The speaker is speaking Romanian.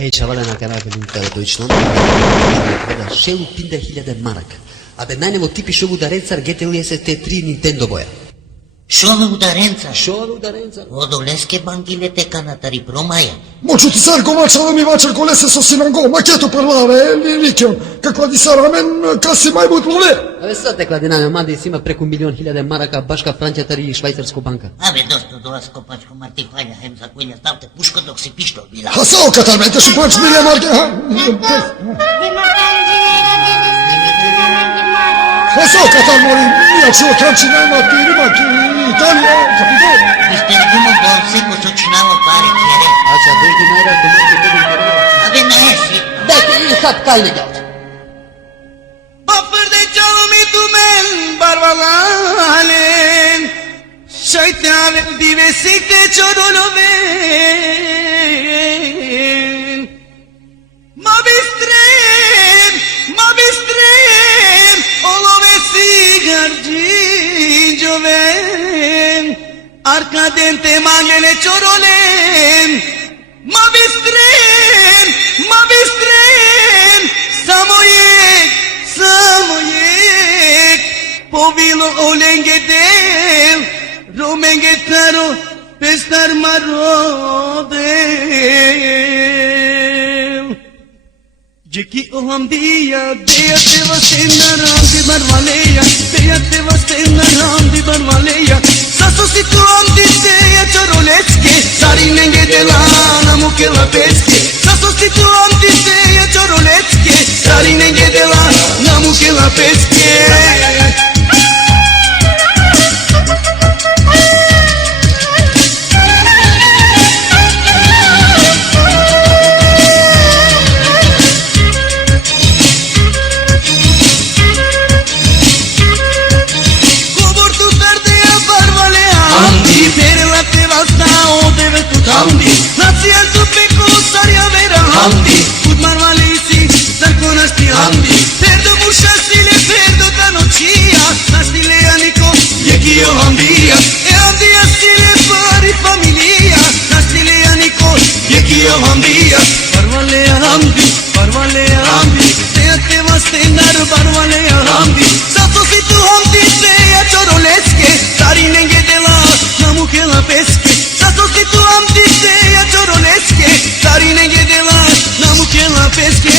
Ey, chavales, acá va a venir un Deutschland. Še u pinde 1000 mark. A be najnemo tipi šo udarencar GTU ST3 Nintendo boja. Šove udarenca. Šove udarencar? Odoleske bangilete kanatari promaja. Moću ti car komačala mi vačar kolese so sinango, maketo parlare, likion, kakva di saramen, kasi mai mult plule. Ave sad tekla dinamio, mandi sima preko 1.000.000 maraka, baška Francija tari švajcarsko banka. Ave dosto doas copačko martifalja, hem za kuilja stavte puško dok si pištol bila. Ha sao katalmente și poți mire marke, ha? Ha sao katal mori, mia čo trančina ima pirima ki Italija, kapitol. Mister Gumo bolse ko sočinavo pare kjere. Ača, deci dinara, domate budu intervjera. Ave na esi. Deci, i sad kajne djavče. Papır de çalmi tumen barbalalen Şeytan divesik de çoroloven Ma bistrem Olovesi garginjoven Arcadente mangele çorolen Ma bistrem Samoyek Povilo olengedev Romengetaro pestar marodev Jeki oham diya Deya teva sennaram di barvaleya Deya teva sennaram di barvaleya Saso situam di deya choroletske Sarinenge de la namuke la peske Saso situam di deya choroletske Sarinenge de la namuke la peske Hamdi, nația tu pe cosaria vera Hamdi, put marmalisi, dar conoști Hamdi. Perdo mușasile, perdo canocia, nasile anico, e chi io Hamdia. E Hamdia stile pari familia, nasile anico, e chi io Hamdia. Barvalea Hamdi, te te vas tenar barvalea Hamdi. Sato si tu Hamdi te a choroleske, sarinenge de la namuke la peske. Sato si tu Hamdi te a choroleske, sarinenge de la namuke la peske.